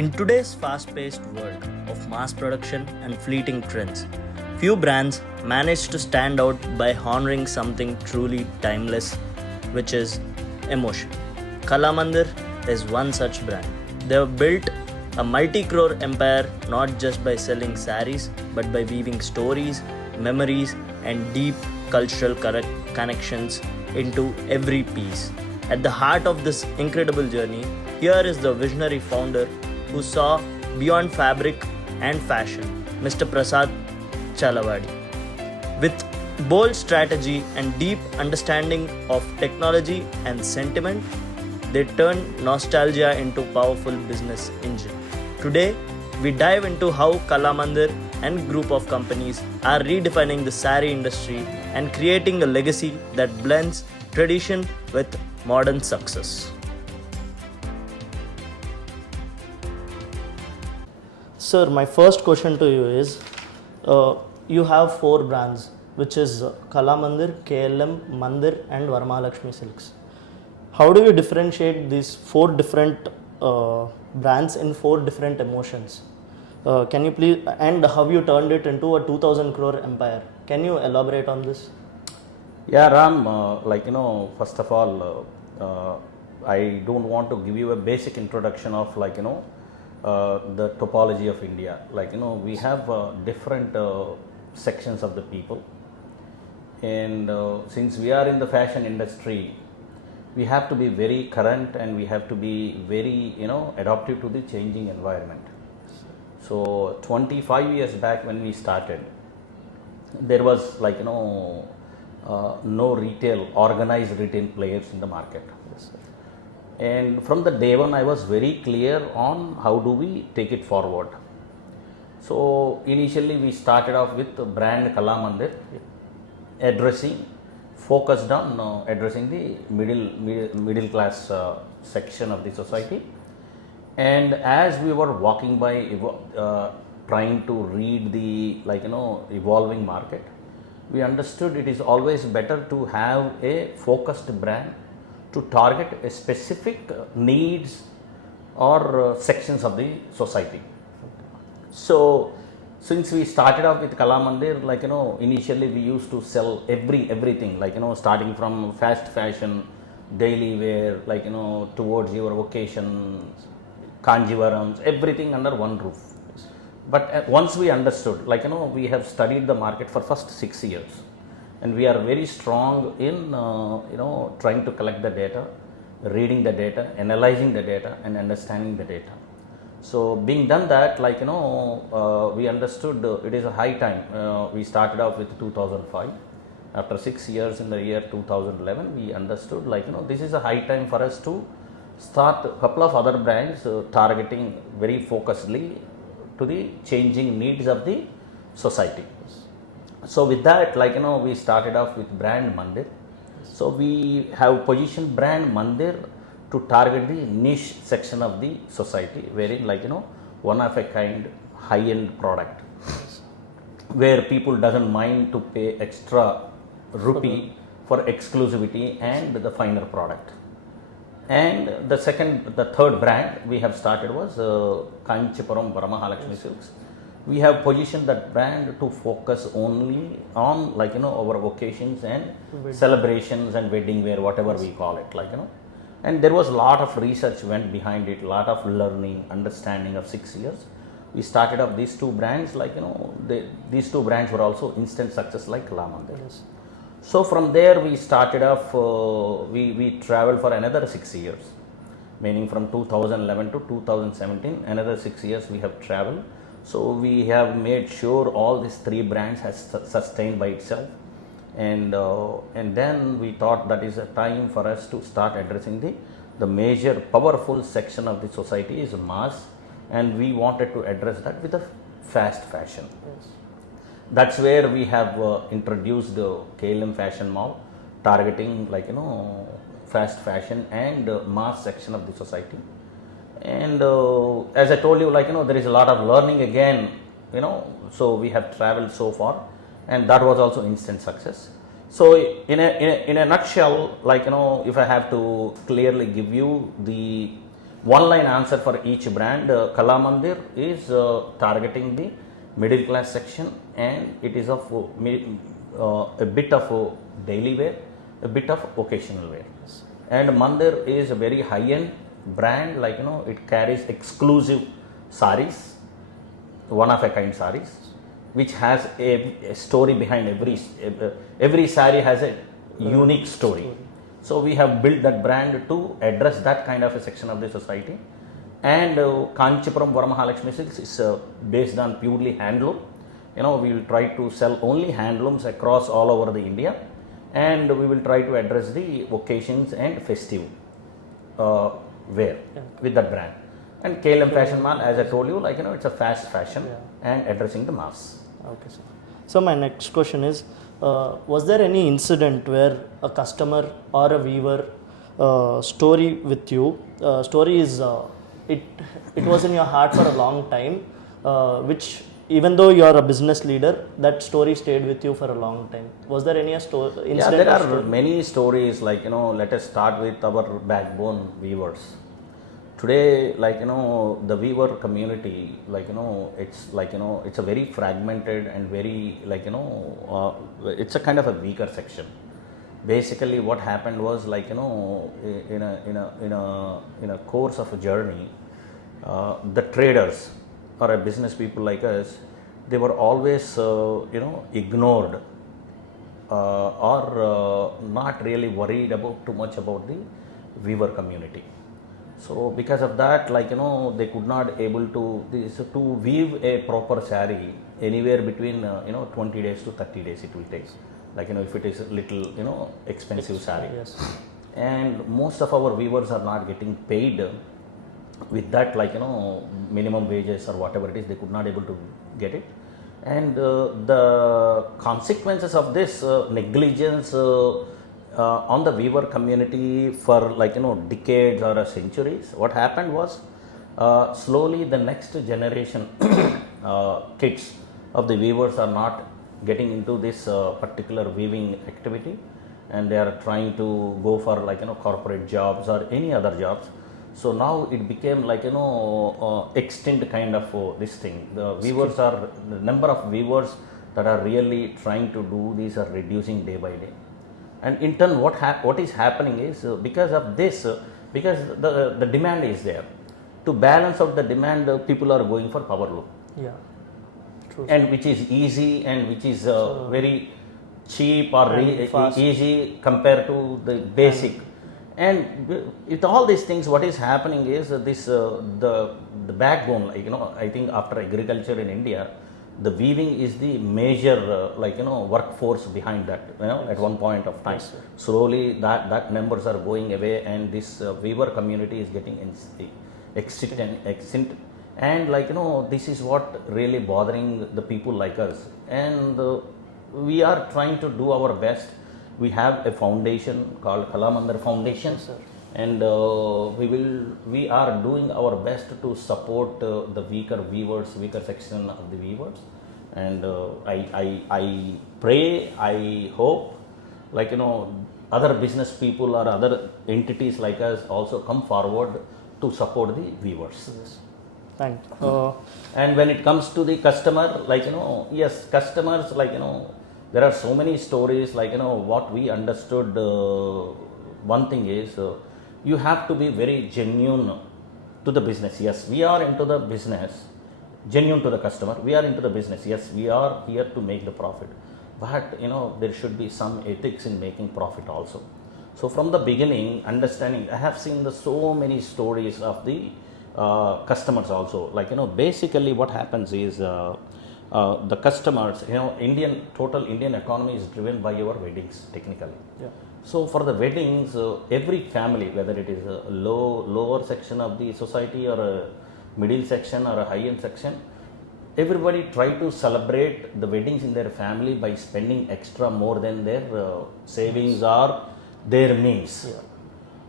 In today's fast paced world of mass production and fleeting trends, few brands manage to stand out by honoring something truly timeless, which is emotion. Kalamandir is one such brand. They have built a multi crore empire not just by selling saris but by weaving stories, memories, and deep cultural connections into every piece. At the heart of this incredible journey, here is the visionary founder who saw beyond fabric and fashion, Mr. Prasad Chalavadi. With bold strategy and deep understanding of technology and sentiment, they turned nostalgia into powerful business engine. Today, we dive into how Kalamandir and group of companies are redefining the sari industry and creating a legacy that blends tradition with modern success. Sir, my first question to you is, you have four brands, which is Kalamandir, KLM, Mandir and Varmahalakshmi Silks. How do you differentiate these four different brands in four different emotions? Can you please, and how you turned it into a 2000 crore empire? Can you elaborate on this? Yeah, Ram, first of all, I don't want to give you a basic introduction of the topology of India. We have different sections of the people, and since we are in the fashion industry, we have to be very current and we have to be very adaptive to the changing environment. So 25 years back when we started, there was no retail, organized retail players in the market. And from the day one, I was very clear on how do we take it forward. So initially we started off with the brand Kalamandir, focused on addressing the middle class section of the society. And as we were walking by, trying to read the evolving market, we understood it is always better to have a focused brand to target a specific needs or sections of the society. So since we started off with Kalamandir, initially we used to sell everything, starting from fast fashion, daily wear, towards your occasion, Kanjivarams, everything under one roof. But once we understood, we have studied the market for first 6 years, and we are very strong in trying to collect the data, reading the data, analyzing the data, and understanding the data. So being done that, we understood it is a high time. We started off with 2005. After 6 years in the year 2011, we understood this is a high time for us to start a couple of other brands targeting very focusedly to the changing needs of the society. So with that, we started off with brand Mandir. So we have positioned brand Mandir to target the niche section of the society, wherein one of a kind high-end product, where people doesn't mind to pay extra rupee for exclusivity and the finer product. And the third brand we have started was Kanchipuram Varmahalakshmi Silks. We have positioned that brand to focus only on our occasions and celebrations and wedding wear, whatever we call it, And there was a lot of research went behind it, lot of learning, understanding of 6 years. We started up these two brands, these two brands were also instant success like Kalamandir. Yes. So from there we started off, we traveled for another 6 years, meaning from 2011 to 2017, another 6 years we have traveled. So we have made sure all these three brands has sustained by itself. And then we thought that is a time for us to start addressing the major powerful section of the society is mass, and we wanted to address that with a fast fashion. Yes. That's where we have introduced the KLM Fashion Mall, targeting fast fashion and mass section of the society. And as I told you, there is a lot of learning again, so we have traveled so far, and that was also instant success. So in a nutshell, if I have to clearly give you the one line answer for each brand. Kalamandir is targeting the middle class section, and it is of a bit of daily wear, a bit of occasional wear. And Mandir is a very high end brand, like it carries exclusive saris, one of a kind saris, which has a story behind every sari has a unique story. So we have built that brand to address that kind of a section of the society. And Kanchipuram Varamahalakshmi Silks is based on purely handloom. We will try to sell only handlooms across all over the India, and we will try to address the occasions and festive wear with that brand. And KLM Fashion Mall, as I told you, it's a fast fashion and addressing the mass. Okay, sir. So my next question is, was there any incident where a customer or a weaver story with you, story is it was in your heart for a long time, which even though you are a business leader, that story stayed with you for a long time. Was there any incident? Yeah, there are many stories, let us start with our backbone weavers. Today, the weaver community, it's it's a very fragmented and very it's a kind of a weaker section. Basically what happened was in a course of a journey, the traders or a business people like us, they were always ignored or not really worried about too much about the weaver community. So because of that, they could not able to weave a proper saree anywhere between 20 days to 30 days it will take. If it is a little expensive saree. Yes. And most of our weavers are not getting paid with that minimum wages or whatever it is, they could not able to get it. And the consequences of this negligence on the weaver community for decades or centuries, what happened was slowly the next generation kids of the weavers are not getting into this particular weaving activity, and they are trying to go for corporate jobs or any other jobs. So now it became extinct kind of this thing. The number of weavers that are really trying to do these are reducing day by day. And in turn, what is happening is because of this, because the demand is there. To balance out the demand, people are going for power loom. Yeah. True. And which is easy and which is very cheap or easy compared to the basic. And with all these things, what is happening is this the backbone. I think after agriculture in India, the weaving is the major workforce behind that. At one point of time, slowly that numbers are going away, and this weaver community is getting extinct. And this is what really bothering the people like us. And we are trying to do our best. We have a foundation called Kalamandir Foundation. Yes, sir. And we are doing our best to support the weaker section of the weavers. And I pray, I hope, other business people or other entities like us also come forward to support the weavers. Yes. Thank you. And when it comes to the customer, yes, customers, there are so many stories, what we understood. One thing is, you have to be very genuine to the business. Yes, we are into the business, genuine to the customer. We are into the business. Yes, we are here to make the profit. But, there should be some ethics in making profit also. So from the beginning, understanding, I have seen so many stories of the customers also. Basically what happens is, the customers, total Indian economy is driven by your weddings technically. Yeah. So for the weddings, every family, whether it is a lower section of the society or a middle section or a high end section, everybody try to celebrate the weddings in their family by spending extra more than their savings or their means. Yeah.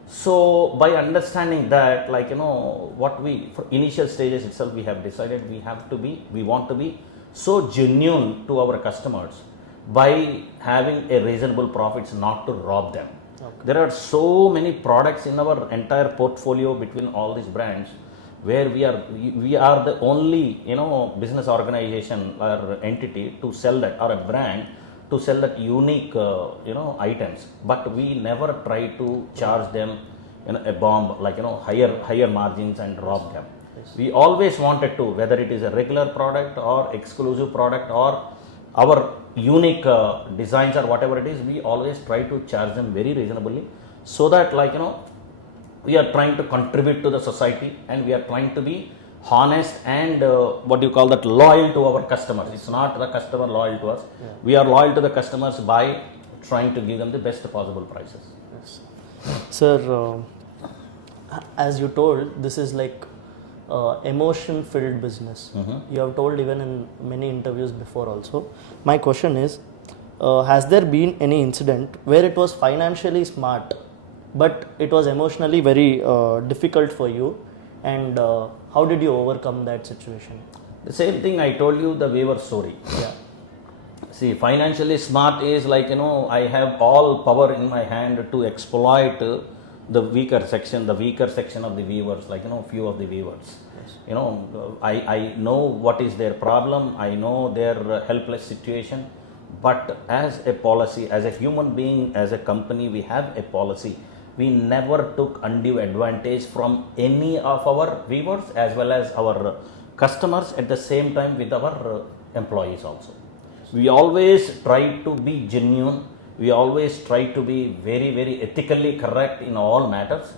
So by understanding that, what we, for initial stages itself, we have decided we want to be so genuine to our customers by having a reasonable profits, not to rob them. There are so many products in our entire portfolio between all these brands, where we are the only business organization or entity to sell that, or a brand to sell that unique items. But we never try to charge them a bomb, like higher margins and rob them. We always wanted to, whether it is a regular product or exclusive product or our unique designs or whatever it is, we always try to charge them very reasonably, so that we are trying to contribute to the society, and we are trying to be honest and what do you call that, loyal to our customers. It's not the customer loyal to us. We are loyal to the customers by trying to give them the best possible prices. Yes. Sir, as you told, this is like emotion filled business. You have told even in many interviews before also. My question is, has there been any incident where it was financially smart but it was emotionally very difficult for you, and how did you overcome that situation? The same thing I told you, the weaver story. Yeah. See, financially smart is like I have all power in my hand to exploit the weaker section of the weavers, like few of the weavers. Yes. I know what is their problem, I know their helpless situation, but as a policy, as a human being, as a company, we have a policy. We never took undue advantage from any of our weavers as well as our customers, at the same time with our employees also. We always try to be genuine. We always try to be very, very ethically correct in all matters.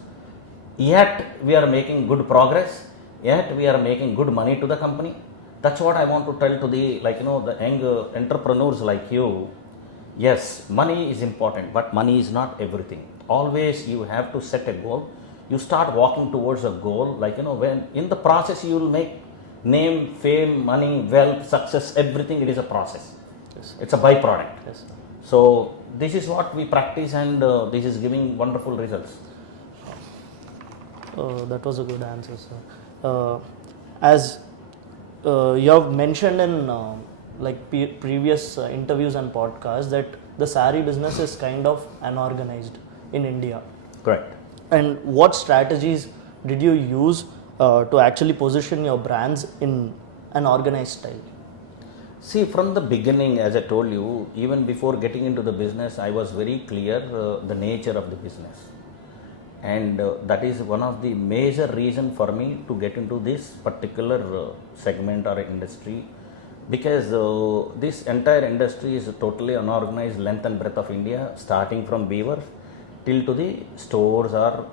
Yet we are making good progress. Yet we are making good money to the company. That's what I want to tell to the the young entrepreneurs like you. Yes, money is important, but money is not everything. Always you have to set a goal. You start walking towards a goal, when in the process you will make name, fame, money, wealth, success, everything. It is a process. Yes. It's a byproduct. Yes. So this is what we practice, and this is giving wonderful results. That was a good answer, sir. As you have mentioned in previous interviews and podcasts, that the sari business is kind of unorganized in India. Correct. And what strategies did you use to actually position your brands in an organized style? See, from the beginning, as I told you, even before getting into the business, I was very clear the nature of the business. And that is one of the major reason for me to get into this particular segment or industry, because this entire industry is totally unorganized, length and breadth of India, starting from weavers till to the stores or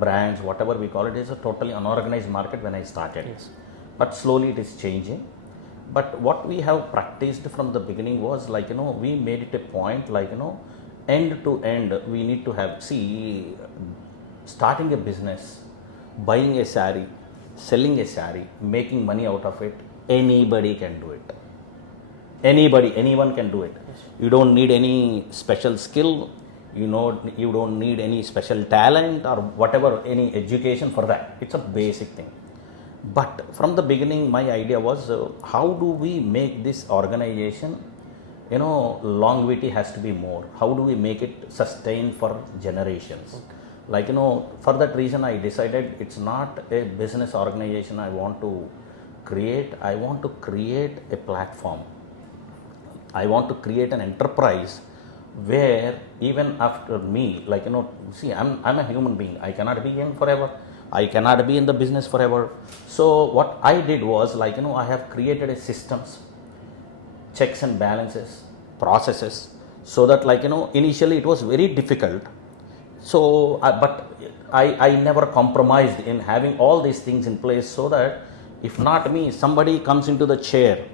brands, whatever we call it, is a totally unorganized market when I started. Yes. But slowly it is changing. But what we have practiced from the beginning was we made it a point, end to end we need to have, starting a business, buying a sari, selling a sari, making money out of it, anybody can do it. Anyone can do it. Yes. You don't need any special skill, you don't need any special talent or whatever, any education for that. It's a basic thing. But from the beginning, my idea was how do we make this organization, longevity has to be more. How do we make it sustain for generations? Okay. For that reason, I decided it's not a business organization I want to create. I want to create a platform. I want to create an enterprise where even after me, I'm a human being. I cannot be young forever. I cannot be in the business forever. So what I did was I have created a systems, checks and balances, processes, so that initially it was very difficult. So but I never compromised in having all these things in place, so that if not me, somebody comes into the chair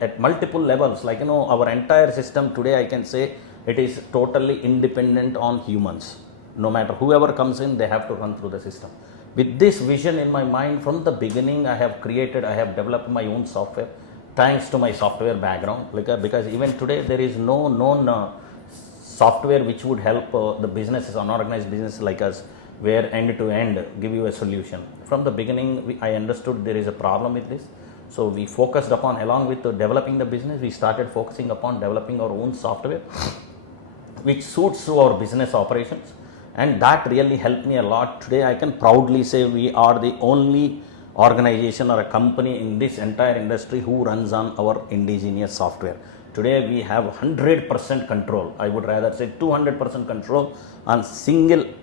at multiple levels. Our entire system today, I can say it is totally independent on humans. No matter whoever comes in, they have to run through the system. With this vision in my mind from the beginning, I have developed my own software, thanks to my software background, because even today there is no known software which would help the businesses, unorganized business like us, where end to end give you a solution. From the beginning, I understood there is a problem with this. So we focused upon, along with developing the business, we started focusing upon developing our own software. which suits to our business operations, and that really helped me a lot. Today I can proudly say we are the only organization or a company in this entire industry who runs on our indigenous software. Today we have 100% control, I would rather say 200% control on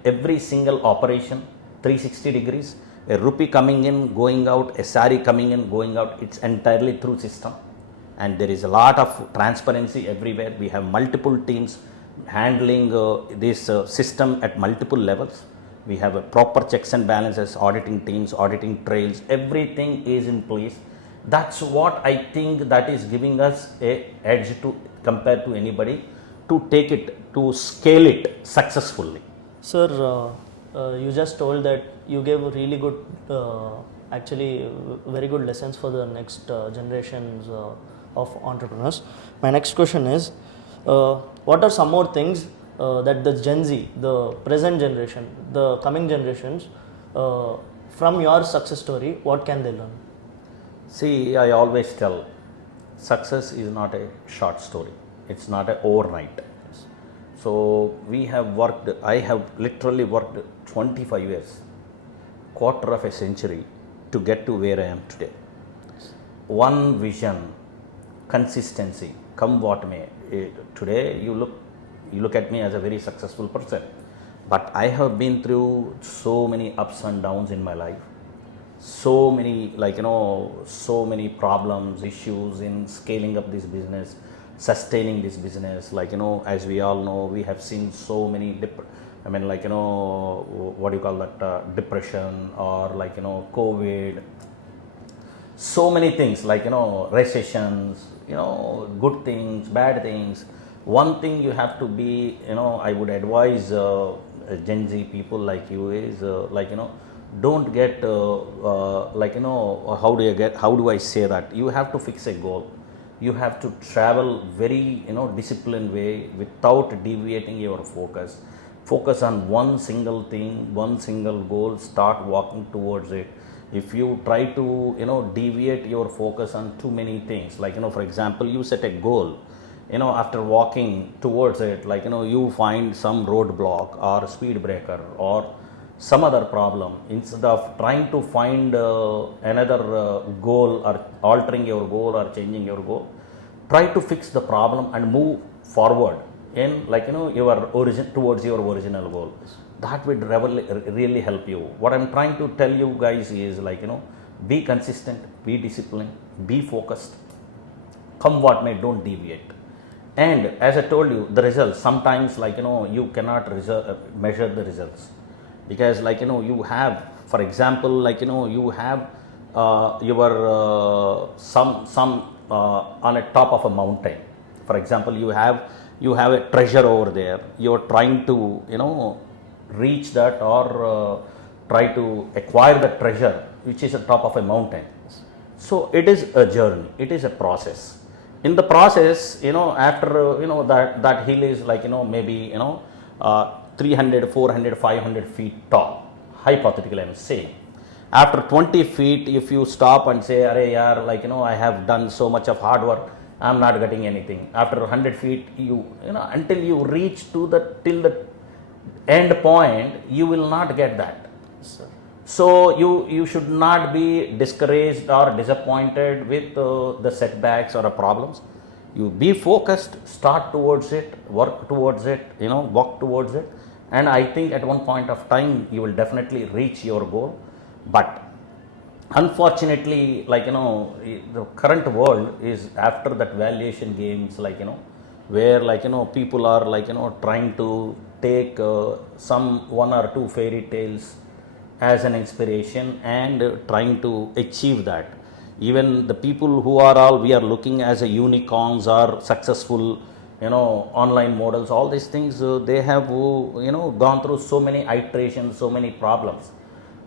every single operation, 360 degrees. A rupee coming in, going out, a sari coming in, going out, it's entirely through system, and there is a lot of transparency everywhere. We have multiple teams handling this system at multiple levels. We have a proper checks and balances, auditing teams, auditing trails, everything is in place. That's what I think that is giving us a edge to compare to anybody, to take it, to scale it successfully. Sir, you just told that you gave really good, very good lessons for the next generations of entrepreneurs. My next question is, what are some more things that the Gen Z, the present generation, the coming generations, from your success story, what can they learn? See, I always tell, success is not a short story. It's not a overnight. So I have literally worked 25 years, quarter of a century to get to where I am today. One vision, consistency, come what may. Today you look at me as a very successful person, but I have been through so many ups and downs in my life, so many problems, issues in scaling up this business, sustaining this business. As we all know, we have seen so many what do you call that, depression, or COVID, so many things, recessions, good things, bad things. One thing you have to be, I would advise Gen Z people like you is, don't get, how do I say that? You have to fix a goal. You have to travel very, disciplined way without deviating your focus. Focus on one single thing, one single goal, start walking towards it. If you try to, deviate your focus on too many things, for example, you set a goal, after walking towards it, you find some roadblock or speed breaker or some other problem. Instead of trying to find another goal, or altering your goal or changing your goal, try to fix the problem and move forward in your towards your original goal. That would really help you. What I'm trying to tell you guys is be consistent, be disciplined, be focused, come what may, don't deviate. And as I told you, the results, sometimes you cannot measure the results, because you have, for example, you have your some on a top of a mountain. For example, you have a treasure over there, you're trying to reach that, or try to acquire the treasure which is at top of a mountain. So it is a journey, it is a process. In the process, after that hill is maybe 300, 400, 500 feet tall, hypothetically I'm saying. After 20 feet, if you stop and say, "Arey yaar, I have done so much of hard work, I'm not getting anything." After 100 feet, until you reach till the end point, you will not get that. So you should not be discouraged or disappointed with the setbacks or problems. You be focused, start towards it, work towards it, walk towards it, and I think at one point of time you will definitely reach your goal. But unfortunately, the current world is after that valuation games, where people are trying to take some one or two fairy tales as an inspiration and trying to achieve that. Even the people who are we are looking as a unicorns or successful, online models, all these things, they have gone through so many iterations, so many problems.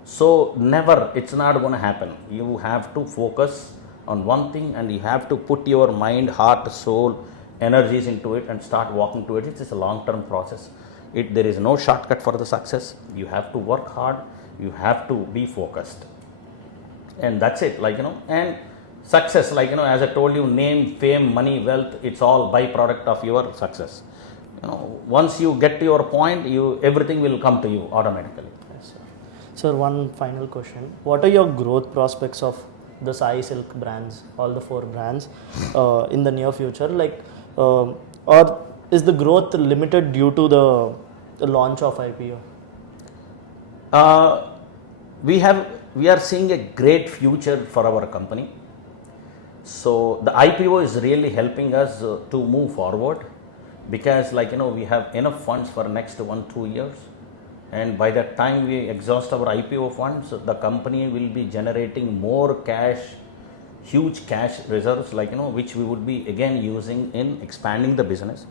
So never, it's not going to happen. You have to focus on one thing, and you have to put your mind, heart, soul, energies into it and start walking towards it. It's a long-term process. There is no shortcut for the success. You have to work hard, you have to be focused, and that's it. And success, as I told you, name, fame, money, wealth, it's all byproduct of your success. Once you get to your point, everything will come to you automatically. Yes, sir. Sir, one final question. What are your growth prospects of the Sai Silk brands, all the 4 brands, in the near future? Or is the growth limited due to the launch of IPO? We are seeing a great future for our company. So the IPO is really helping us to move forward, because we have enough funds for next 1-2 years, and by that time we exhaust our IPO funds, the company will be generating more cash, huge cash reserves, which we would be again using in expanding the business.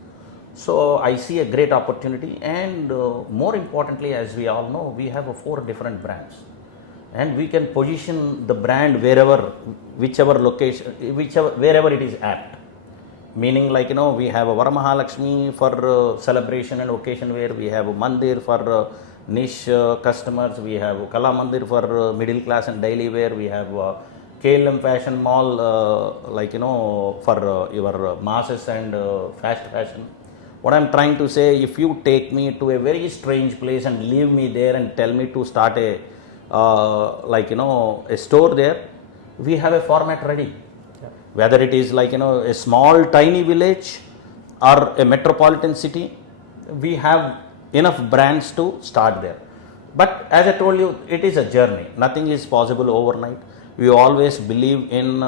So I see a great opportunity, and more importantly, as we all know, we have 4 different brands, and we can position the brand whichever location, wherever it is apt. Meaning, we have a Varamahalakshmi for celebration and occasion wear, we have a Mandir for niche customers, we have Kalamandir for middle class and daily wear, we have KLM Fashion Mall, for your masses and fast fashion. What I'm trying to say, if you take me to a very strange place and leave me there and tell me to start a store there, we have a format ready. Yeah. Whether it is a small tiny village or a metropolitan city, we have enough brands to start there. But as I told you, it is a journey. Nothing is possible overnight. We always believe in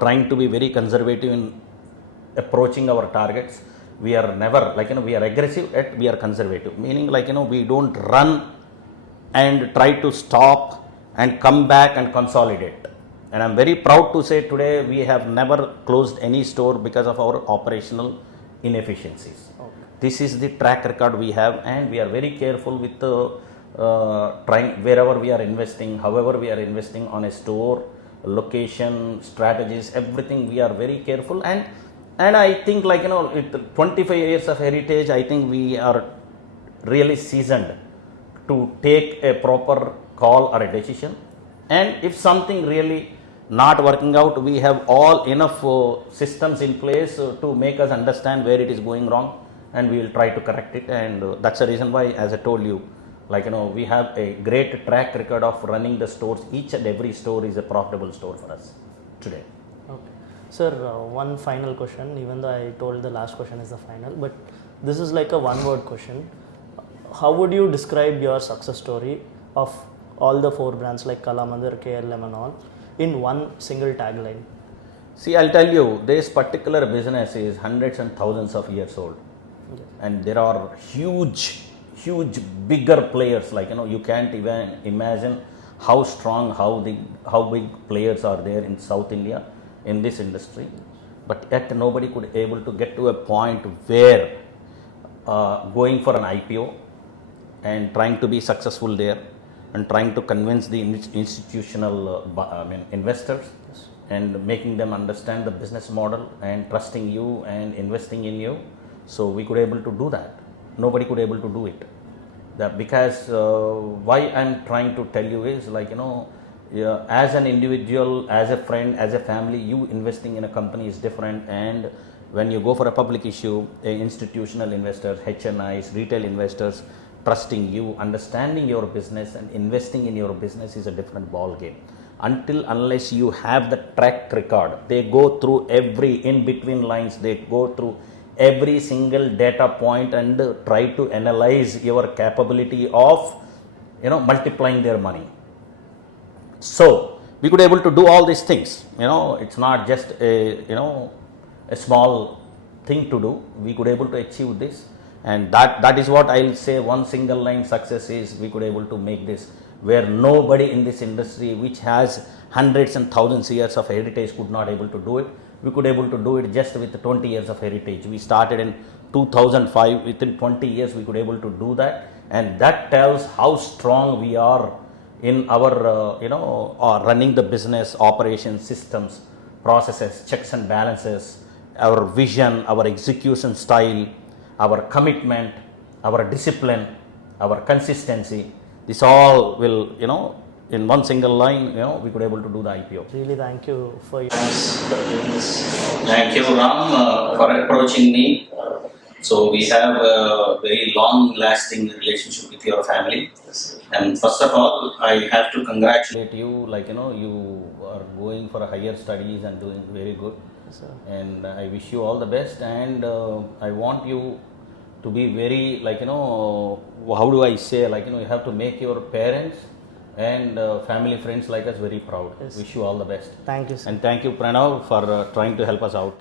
trying to be very conservative in approaching our targets. We are never we are aggressive, yet we are conservative, meaning we don't run and try to stop and come back and consolidate. And I'm very proud to say today we have never closed any store because of our operational inefficiencies. Okay. This is the track record we have, and we are very careful with trying wherever we are investing, however we are investing on a store, location, strategies, everything we are very careful. And I think with 25 years of heritage, I think we are really seasoned to take a proper call or a decision. And if something really not working out, we have all enough systems in place to make us understand where it is going wrong, and we will try to correct it. And that's the reason why, as I told you, we have a great track record of running the stores. Each and every store is a profitable store for us today. Okay. Sir, one final question, even though I told the last question is the final, but this is like a one-word question. How would you describe your success story of all the 4 brands like Kalamandir, KLM and all in one single tagline? See, I'll tell you, this particular business is hundreds and thousands of years old. Okay. And there are huge bigger players, you can't even imagine how strong, how big players are there in South India in this industry, but yet nobody could able to get to a point where going for an IPO and trying to be successful there and trying to convince the institutional investors, yes, and making them understand the business model and trusting you and investing in you. So we could able to do that. Nobody could able to do it. Because why I'm trying to tell you is as an individual, as a friend, as a family, you investing in a company is different. And when you go for a public issue, institutional investors, HNIs, retail investors trusting you, understanding your business and investing in your business is a different ball game. Unless you have the track record, they go through every in between lines, they go through every single data point and try to analyze your capability of multiplying their money. So we could able to do all these things. It's not just a small thing to do. We could able to achieve this, and that is what I'll say. One single line success is we could able to make this, where nobody in this industry which has hundreds and thousands years of heritage could not able to do it. We could able to do it just with 20 years of heritage. We started in 2005. Within 20 years we could able to do that, and that tells how strong we are in our running the business, operations, systems, processes, checks and balances, our vision, our execution style, our commitment, our discipline, our consistency. This all will in one single line, we could able to do the IPO. Really, thank you for your Thank you, Ram, for approaching me So we have a very long-lasting relationship with your family. And first of all, I have to congratulate you. Like you are going for a higher studies and doing very good. Yes, sir. And I wish you all the best. And I want you to be very how do I say, you have to make your parents and family friends like us very proud. Yes. Wish you all the best. Thank you, sir. And thank you, Pranav, for trying to help us out.